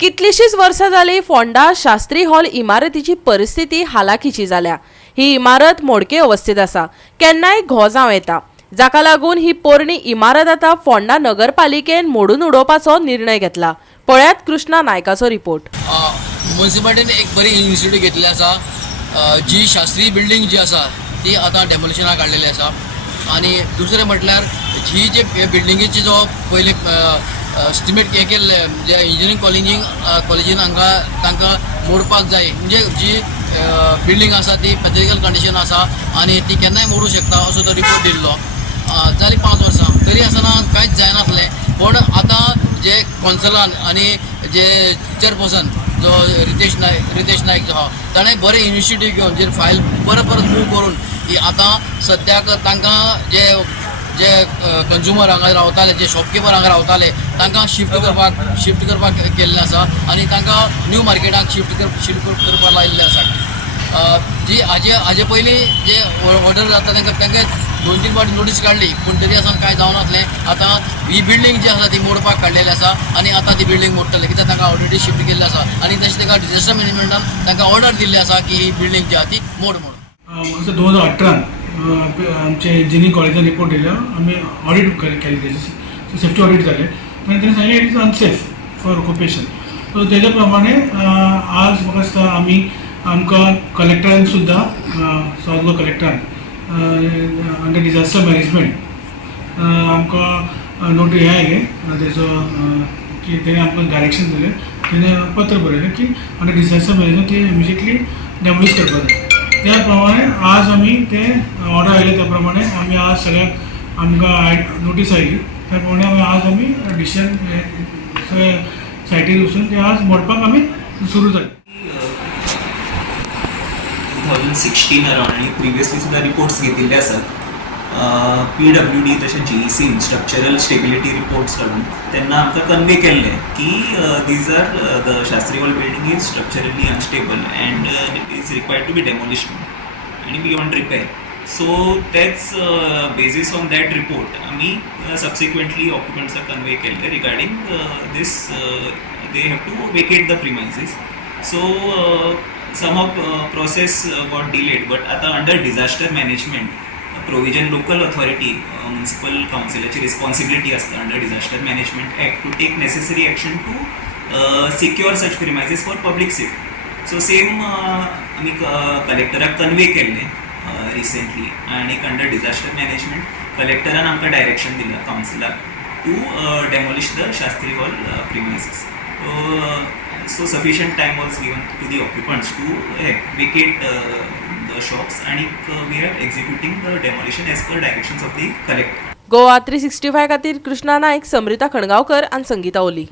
कितलीशीच वर्सां जाली फोंडा शास्त्री हॉल इमारतीची परिस्थिती हालाकीची जाल्या। ही इमारत मोडके अवस्थेत आसा, केन्नाय घो जावं येता, जाका लागून ही पोरणी इमारत आता फोंडा नगरपालिकेन मोडून उडोवपाचो निर्णय घेतला। पळयात कृष्णा नायकाचो रिपोर्ट। म्युनिसिपालिटीन एक बरी इनिशिएटिव्ह घेतली आसा, जी शास्त्री बिल्डिंग जी आसा ती आता डेमोलिशनाक काडलेली आसा। आणि दुसरें म्हटल्यार ही जे बिल्डिंगेची जो पयलीं एस्टिमेट हे केल्ले जे इंजिनियरिंग कॉलेजीन हांगा तांकां मोडपाक जाय, म्हणजे जी बिल्डिंग आसा ती पॅथॉलॉजिकल कंडिशन आसा आणि ती केन्नाय मोडूं शकता असो तो रिपोर्ट दिल्लो। जाली 5 वर्सां तरी आसतना कांयच जायनासलें, पण आता जे कॉन्सलान आणि जे चेअरपर्सन जो रितेश नायक जो आहा ताणें बरें इनिशिएटिव्ह घेवन जे फायल परत मूव करून की आता सद्याक तांकां जे कंज्युमर हांगा रावताले, जे शॉपकीपर हांगा रावताले तांकां शिफ्ट करपाक केल्लें आसा आणि तांकां न्यू मार्केटाक शिफ्ट करपाक लायिल्लें आसा। जी हाजे पयलीं जे ऑर्डर जाता तांकां 2-3 फावटी नोटीस काडली, पूण तरी आसन कांय जावं नासलें। आतां ही बिल्डिंग जी आसा ती मोडपाक काडलेली आसा आणि आता ती बिल्डिंग मोडटले, कित्याक तांकां ऑलरेडी शिफ्ट केल्ली आसा आणि तशें ताका डिझास्टर मॅनेजमेंटान तांकां ऑर्डर दिल्ली आसा की ही बिल्डिंग जी आसा ती मोड म्हणून। 2018 आमचे इंजिनियरिंग कॉलेजान रिपोर्ट दिलो, आम्ही ऑडिट केली त्याची सेफ्टी ऑडिट झाले आणि त्यांनी सांगितलं it is unsafe for occupation. So त्याच्या प्रमाणे आज म्हाका दिसता आमकां कलेक्टरान सुद्धा सावथ कलेक्टरान अंडर डिझास्टर मॅनेजमेंट आमकां नोटीस हे आयले तेजो की तेणे आमकां डायरेक्शन दिलें, तेणे पत्र बरयलें की अंडर डिझास्टर मॅनेजमेंट ती इमिजिएटली डेमोलिश करपाक जाय। त्या प्रमाणे आज आम्ही ते ऑर्डर आयले, त्या प्रमाणे आम्ही आज सगळ्यांक आमकां नोटीस आयली, त्या प्रमाणे आज आम्ही डिसिजन सायटीर वचून ते आज मोडपाक आम्ही सुरू जाली। 2016 अराउंड आणि प्रिवियसली सुद्धा रिपोर्ट्स घेतिल्ले आसात PWD तशें GEC स्ट्रक्चरल स्टेबिलिटी रिपोर्ट्स काडून तेन्ना आमकां कन्वे केल्लें की these are the Shastri hall building is structurally unstable and it is required to be demolished आणि बियॉन्ड रिपेर। सो तेच बेजीस ऑन दॅट रिपोर्ट आमी सबसिक्वेंटली ऑक्युपंट्साक कन्वे केल्ले regarding this they have to vacate the premises. So some of process got delayed, but आता under disaster management provision local authority municipal councilची responsibility असता under disaster management act to take necessary action to secure such premises for public safety. So same आम्ही कलेक्टराक convey केल्ले recently आणि under disaster management कलेक्टरान आमकां direction दिला काउन्सिलाक to demolish the Shastri Hall premises. So sufficient time was given to the occupants to vacate the shops and we are executing the demolition as per directions of the collector. Goa 365 खातीर कृष्णा नायक, समृता खणगांवकर आणि संगीता ओली।